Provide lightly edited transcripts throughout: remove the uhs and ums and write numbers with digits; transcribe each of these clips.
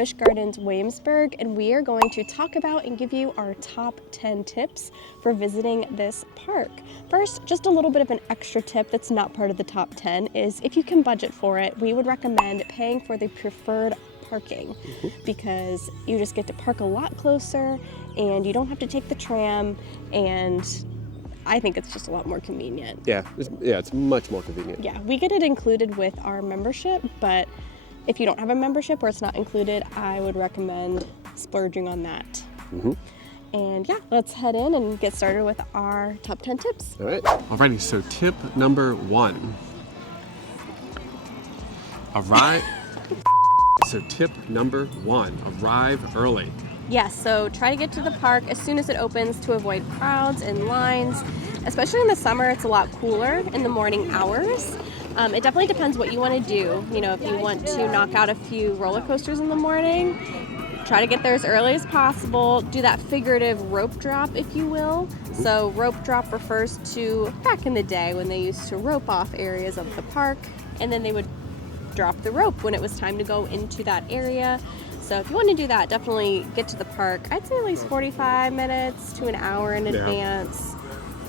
Busch Gardens Williamsburg, and we are going to talk about and give you our top 10 tips for visiting this park. First, just a little bit of an extra tip that's not part of the top 10 is if you can budget for it, we would recommend paying for the preferred parking because you just get to park a lot closer and you don't have to take the tram, and I think it's just a lot more convenient. Yeah, it's much more convenient. Yeah, we get it included with our membership, but if you don't have a membership or it's not included, I would recommend splurging on that. And yeah, let's head in and get started with our top 10 tips. All right. Alrighty, so tip number 1. Arrive. So tip number 1, arrive early. Yes, so try to get to the park as soon as it opens to avoid crowds and lines. Especially in the summer, it's a lot cooler in the morning hours. It definitely depends what you want to do. You know, if you want to knock out a few roller coasters in the morning, try to get there as early as possible. Do that figurative rope drop, if you will. So rope drop refers to back in the day when they used to rope off areas of the park, and then they would drop the rope when it was time to go into that area. So if you want to do that, definitely get to the park. I'd say at least 45 minutes to an hour in advance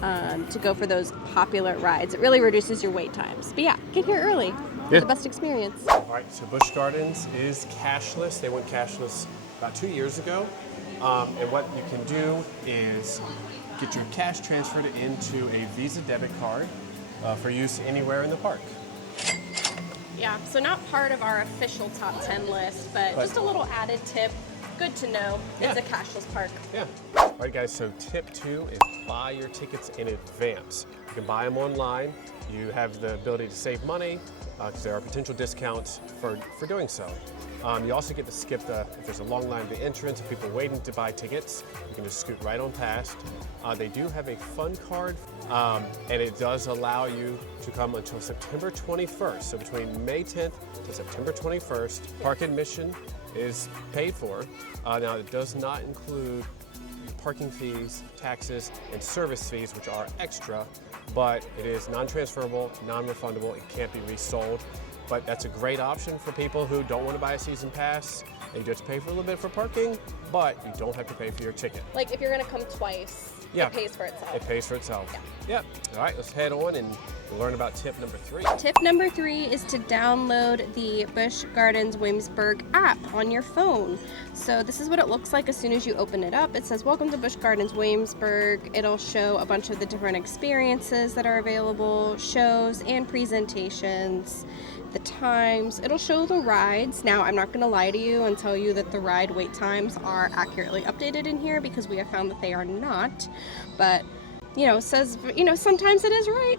to go for those popular rides. It really reduces your wait times. But yeah, get here early. The best experience. All right, so Busch Gardens is cashless. They went cashless about 2 years ago. And what you can do is get your cash transferred into a Visa debit card for use anywhere in the park. Yeah, so not part of our official top 10 list, but just a little added tip. Good to know. It's a cashless park. Yeah. All right, guys, so tip 2 is buy your tickets in advance. You can buy them online. You have the ability to save money because there are potential discounts for doing so. You also get to skip if there's a long line at the entrance, if people waiting to buy tickets, you can just scoot right on past. They do have a fun card, and it does allow you to come until September 21st. So between May 10th to September 21st, park admission is paid for. Now it does not include parking fees, taxes, and service fees, which are extra, but it is non-transferable, non-refundable, it can't be resold. But that's a great option for people who don't want to buy a season pass. You just pay for a little bit for parking, but you don't have to pay for your ticket. Like if you're going to come twice, it pays for itself. It pays for itself. Yeah. All right, let's head on and learn about tip number 3. Tip number 3 is to download the Busch Gardens Williamsburg app on your phone. So this is what it looks like as soon as you open it up. It says, "Welcome to Busch Gardens Williamsburg." It'll show a bunch of the different experiences that are available, shows and presentations, the times. It'll show the rides. Now, I'm not going to lie to you and tell you that the ride wait times are accurately updated in here because we have found that they are not. But, you know, it says, you know, sometimes it is right.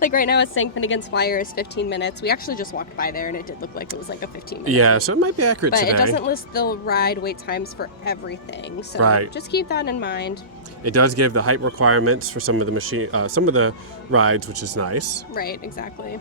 Like right now it's saying Finnegan's Flyer is 15 minutes. We actually just walked by there and it did look like it was like a 15-minute. Yeah, so it might be accurate but today. But it doesn't list the ride wait times for everything. So just keep that in mind. It does give the height requirements for some of the rides, which is nice. Right, exactly.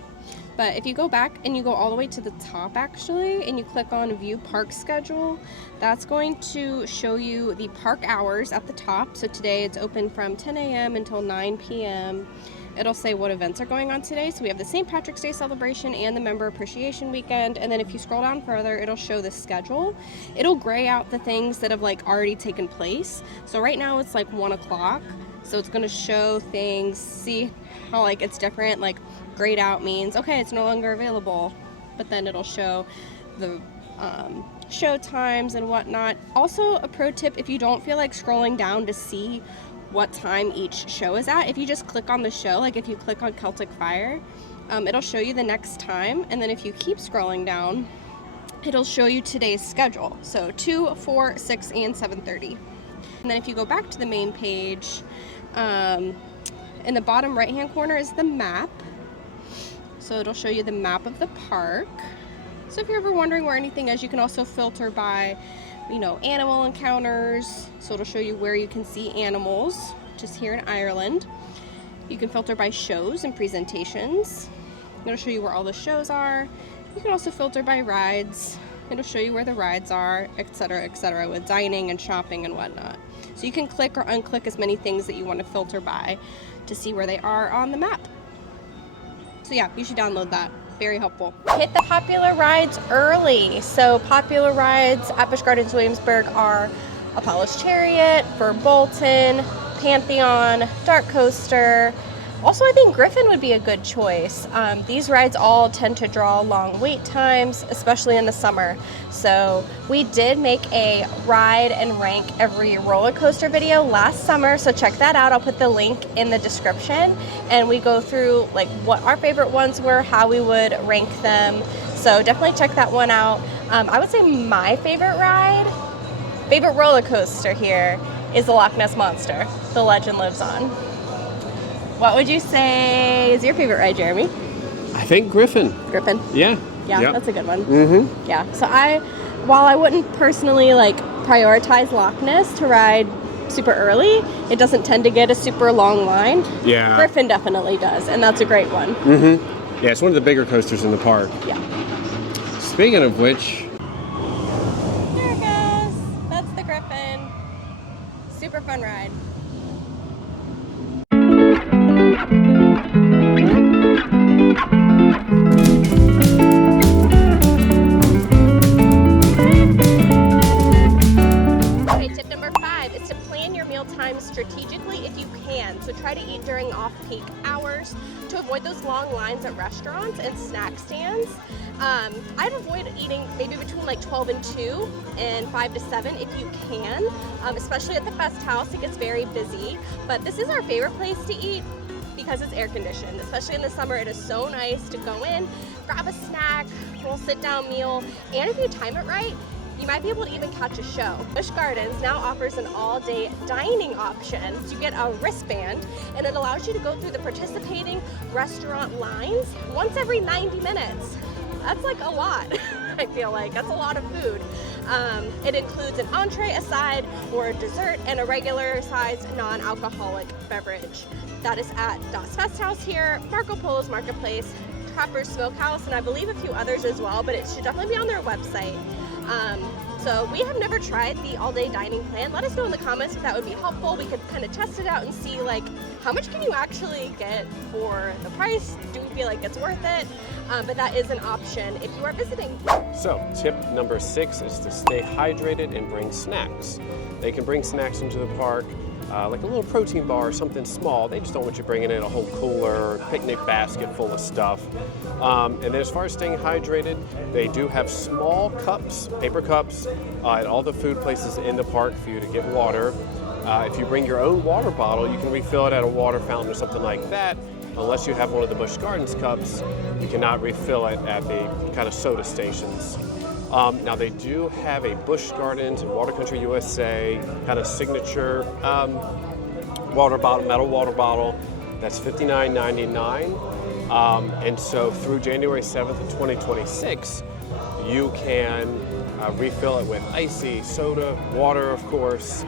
But if you go back and you go all the way to the top actually, and you click on View Park Schedule, that's going to show you the park hours at the top. So today it's open from 10 a.m. until 9 p.m. It'll say what events are going on today. So we have the St. Patrick's Day celebration and the Member Appreciation Weekend. And then if you scroll down further, it'll show the schedule. It'll gray out the things that have like already taken place. So right now it's like 1 o'clock. So it's gonna show things, see how like it's different, like grayed out means, okay, it's no longer available. But then it'll show the show times and whatnot. Also a pro tip, if you don't feel like scrolling down to see what time each show is at, if you just click on the show, like if you click on Celtic Fire, it'll show you the next time, and then if you keep scrolling down, it'll show you today's schedule. So 2, 4, 6, and 7:30. And then if you go back to the main page, in the bottom right hand corner is the map. So it'll show you the map of the park. So if you're ever wondering where anything is, you can also filter by, you know, animal encounters. So it'll show you where you can see animals, just here in Ireland. You can filter by shows and presentations. It'll show you where all the shows are. You can also filter by rides. It'll show you where the rides are, etc., with dining and shopping and whatnot. So you can click or unclick as many things that you want to filter by to see where they are on the map. So yeah, you should download that. very helpful. Hit the popular rides early. So popular rides at Busch Gardens Williamsburg are Apollo's Chariot, for Bolton, Pantheon, Dark Coaster. Also, I think Griffin would be a good choice. These rides all tend to draw long wait times, especially in the summer. So we did make a ride and rank every roller coaster video last summer, so check that out. I'll put the link in the description, and we go through like what our favorite ones were, how we would rank them. So definitely check that one out. I would say my favorite roller coaster here is the Loch Ness Monster. The legend lives on. What would you say is your favorite ride, Jeremy? I think Griffin. Griffin? Yeah. Yeah, Yep. that's a good one. Mm-hmm. Yeah, so while I wouldn't personally like prioritize Loch Ness to ride super early, it doesn't tend to get a super long line. Yeah. Griffin definitely does, and that's a great one. Mm-hmm. Yeah, it's one of the bigger coasters in the park. Yeah. Speaking of which... There it goes. That's the Griffin. Super fun ride. Okay, tip number 5 is to plan your meal times strategically if you can. So try to eat during off-peak hours to avoid those long lines at restaurants and snack stands. I'd avoid eating maybe between like 12 and 2 and 5 to 7 if you can, especially at the Fest House. It gets very busy, but this is our favorite place to eat because it's air conditioned. Especially in the summer, it is so nice to go in, grab a snack, little sit-down meal, and if you time it right, you might be able to even catch a show. Busch Gardens now offers an all-day dining option. So you get a wristband, and it allows you to go through the participating restaurant lines once every 90 minutes. That's like a lot, I feel like. That's a lot of food. It includes an entree, a side, or a dessert, and a regular-sized non-alcoholic beverage. That is at Das Fest House here, Marco Polo's Marketplace, Trapper's Smokehouse, and I believe a few others as well, but it should definitely be on their website. So we have never tried the all-day dining plan. Let us know in the comments if that would be helpful. We could kind of test it out and see like how much can you actually get for the price? Do we feel like it's worth it? But that is an option if you are visiting. So, tip number 6 is to stay hydrated and bring snacks. They can bring snacks into the park, like a little protein bar or something small. They just don't want you bringing in a whole cooler or picnic basket full of stuff. And then as far as staying hydrated, they do have small cups, paper cups, at all the food places in the park for you to get water. If you bring your own water bottle, you can refill it at a water fountain or something like that. Unless you have one of the Busch Gardens cups, you cannot refill it at the kind of soda stations. Now they do have a Busch Gardens and Water Country USA kind of signature water bottle, metal water bottle. That's $59.99. And so through January 7th of 2026, you can refill it with icy, soda, water, of course,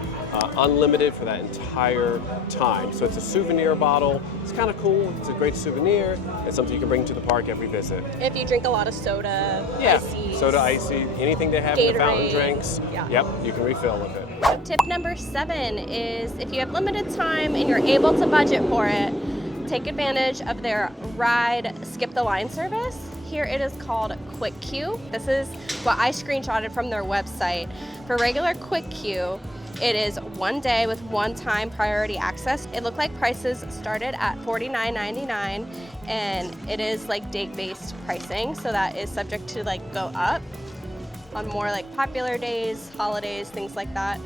unlimited for that entire time. So it's a souvenir bottle. It's kind of cool. It's a great souvenir. It's something you can bring to the park every visit. If you drink a lot of soda, Yeah, icy, soda, icy, anything they have in the fountain drinks, yep, you can refill with it. So tip number 7 is if you have limited time and you're able to budget for it, take advantage of their ride skip the line service. Here it is called Quick Queue. This is what I screenshotted from their website. For regular Quick Queue, it is 1 day with one-time priority access. It looked like prices started at $49.99, and it is like date-based pricing, so that is subject to like go up on more like popular days, holidays, things like that.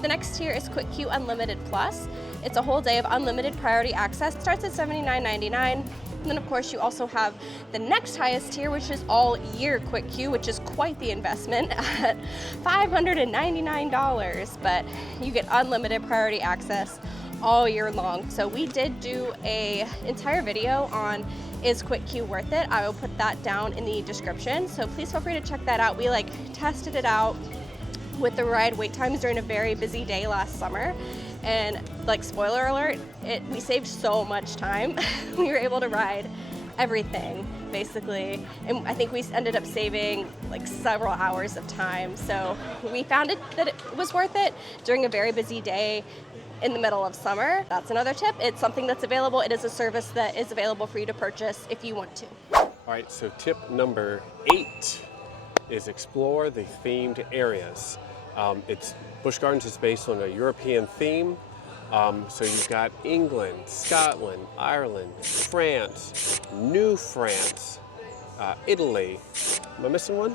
The next tier is Quick Queue Unlimited Plus. It's a whole day of unlimited priority access. It starts at $79.99. And then of course you also have the next highest tier, which is all year Quick Queue, which is quite the investment at $599, but you get unlimited priority access all year long. So we did do a entire video on is Quick Queue worth it? I will put that down in the description. So please feel free to check that out. We like tested it out with the ride wait times during a very busy day last summer. And like spoiler alert, we saved so much time. We were able to ride everything basically, and I think we ended up saving like several hours of time. So we found that it was worth it during a very busy day in the middle of summer. That's another tip. It's something that's available. It is a service that is available for you to purchase if you want to. All right, so tip number 8 is explore the themed areas. Busch Gardens is based on a European theme. So you've got England, Scotland, Ireland, France, New France, Italy. Am I missing one?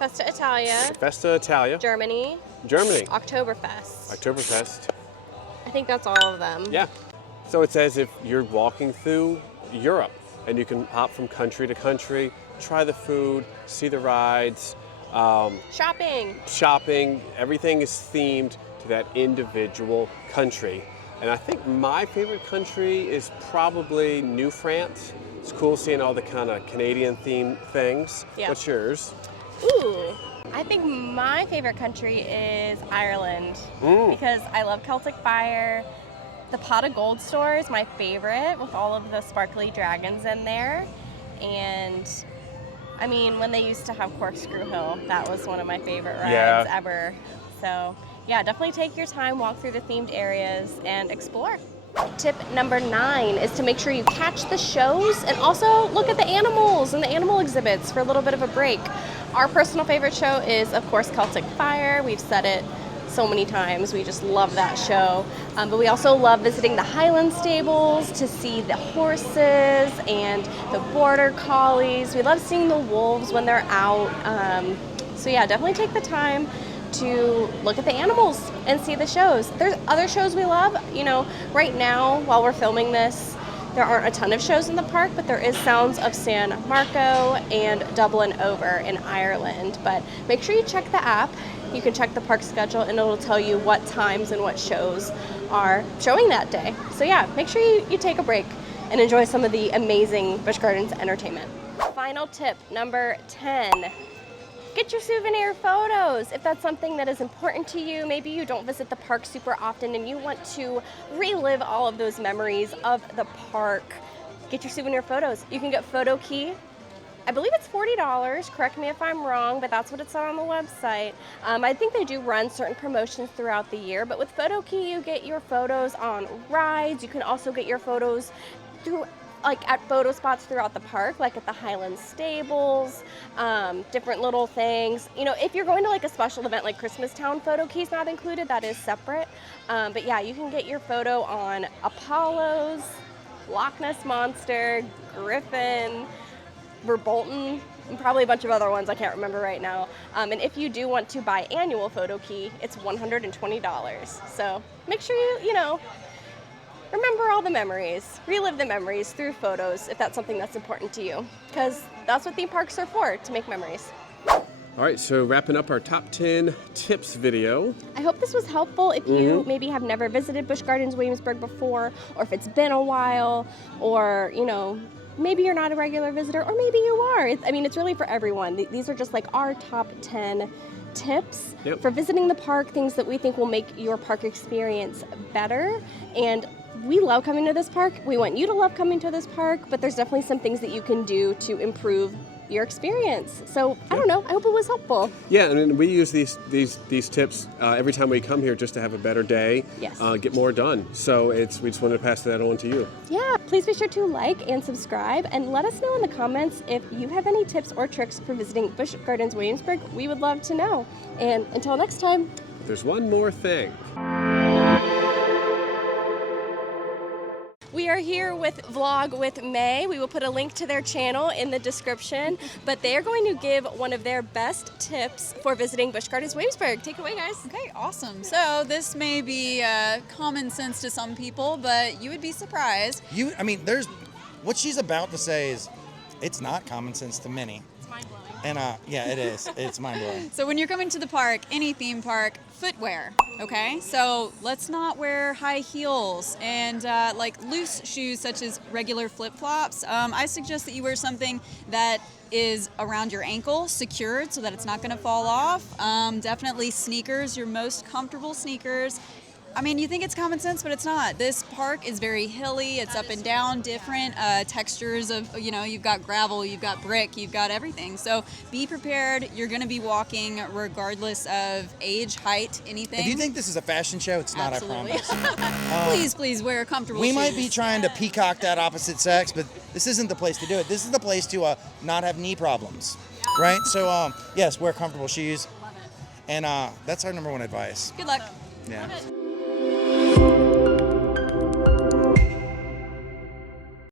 Festa Italia. Festa Italia. Germany. Germany. Oktoberfest. Oktoberfest. I think that's all of them. Yeah. So it's as if you're walking through Europe and you can hop from country to country, try the food, see the rides. Shopping. Everything is themed to that individual country. And I think my favorite country is probably New France. It's cool seeing all the kind of Canadian themed things. Yeah. What's yours? Ooh, I think my favorite country is Ireland because I love Celtic Fire. The Pot of Gold store is my favorite with all of the sparkly dragons in there. And I mean, when they used to have Corkscrew Hill, that was one of my favorite rides ever. So yeah, definitely take your time, walk through the themed areas and explore. Tip number 9 is to make sure you catch the shows and also look at the animals and the animal exhibits for a little bit of a break. Our personal favorite show is, of course, Celtic Fire. We've said it so many times. We just love that show. But we also love visiting the Highland stables to see the horses and the border collies. We love seeing the wolves when they're out. So yeah, definitely take the time to look at the animals and see the shows. There's other shows we love. You know, right now, while we're filming this, there aren't a ton of shows in the park, but there is Sounds of San Marco and Dublin Over in Ireland. But make sure you check the app. You can check the park schedule and it'll tell you what times and what shows are showing that day. So yeah, make sure you take a break and enjoy some of the amazing Busch Gardens entertainment. Final tip, number 10. Get your souvenir photos. If that's something that is important to you, maybe you don't visit the park super often and you want to relive all of those memories of the park, get your souvenir photos. You can get Photokey. I believe it's $40, correct me if I'm wrong, but that's what it said on the website. I think they do run certain promotions throughout the year, but with Photokey, you get your photos on rides. You can also get your photos through at photo spots throughout the park, like at the Highland stables, different little things. You know, if you're going to like a special event like Christmastown, Photokey's not included, that is separate. But yeah, you can get your photo on Apollos, Loch Ness Monster, Griffin, Verbolten, and probably a bunch of other ones I can't remember right now. And if you do want to buy annual Photokey, it's $120. So make sure you remember all the memories, relive the memories through photos if that's something that's important to you, because that's what theme parks are for, to make memories. All right, so wrapping up our top 10 tips video. I hope this was helpful if you maybe have never visited Busch Gardens Williamsburg before, or if it's been a while, or maybe you're not a regular visitor, or maybe you are. I mean, it's really for everyone. These are just like our top 10 tips for visiting the park, things that we think will make your park experience better. And we love coming to this park. We want you to love coming to this park, but there's definitely some things that you can do to improve your experience. So I don't know, I hope it was helpful. Yeah, and we use these tips every time we come here just to have a better day, get more done. So we just wanted to pass that on to you. Yeah, please be sure to like and subscribe and let us know in the comments if you have any tips or tricks for visiting Busch Gardens Williamsburg. We would love to know. And until next time. There's one more thing. We are here with VlogWithMae. We will put a link to their channel in the description, but they are going to give one of their best tips for visiting Busch Gardens Williamsburg. Take it away, guys. Okay, awesome. So this may be common sense to some people, but you would be surprised. What she's about to say is, it's not common sense to many. It's mind-blowing. And yeah, it is. It's mind-blowing. So when you're coming to the park, any theme park, footwear, okay? So let's not wear high heels and like loose shoes such as regular flip-flops. I suggest that you wear something that is around your ankle, secured so that it's not gonna fall off. Definitely sneakers, your most comfortable sneakers. I mean, you think it's common sense, but it's not. This park is very hilly. It's up and down, different textures of, you've got gravel, you've got brick, you've got everything. So be prepared. You're going to be walking regardless of age, height, anything. If you think this is a fashion show, it's not, Absolutely. I promise. Please wear comfortable We shoes. might be trying to peacock that opposite sex, but this isn't the place to do it. This is the place to not have knee problems, right? So, yes, wear comfortable shoes. And that's our number one advice. Good luck. Yeah.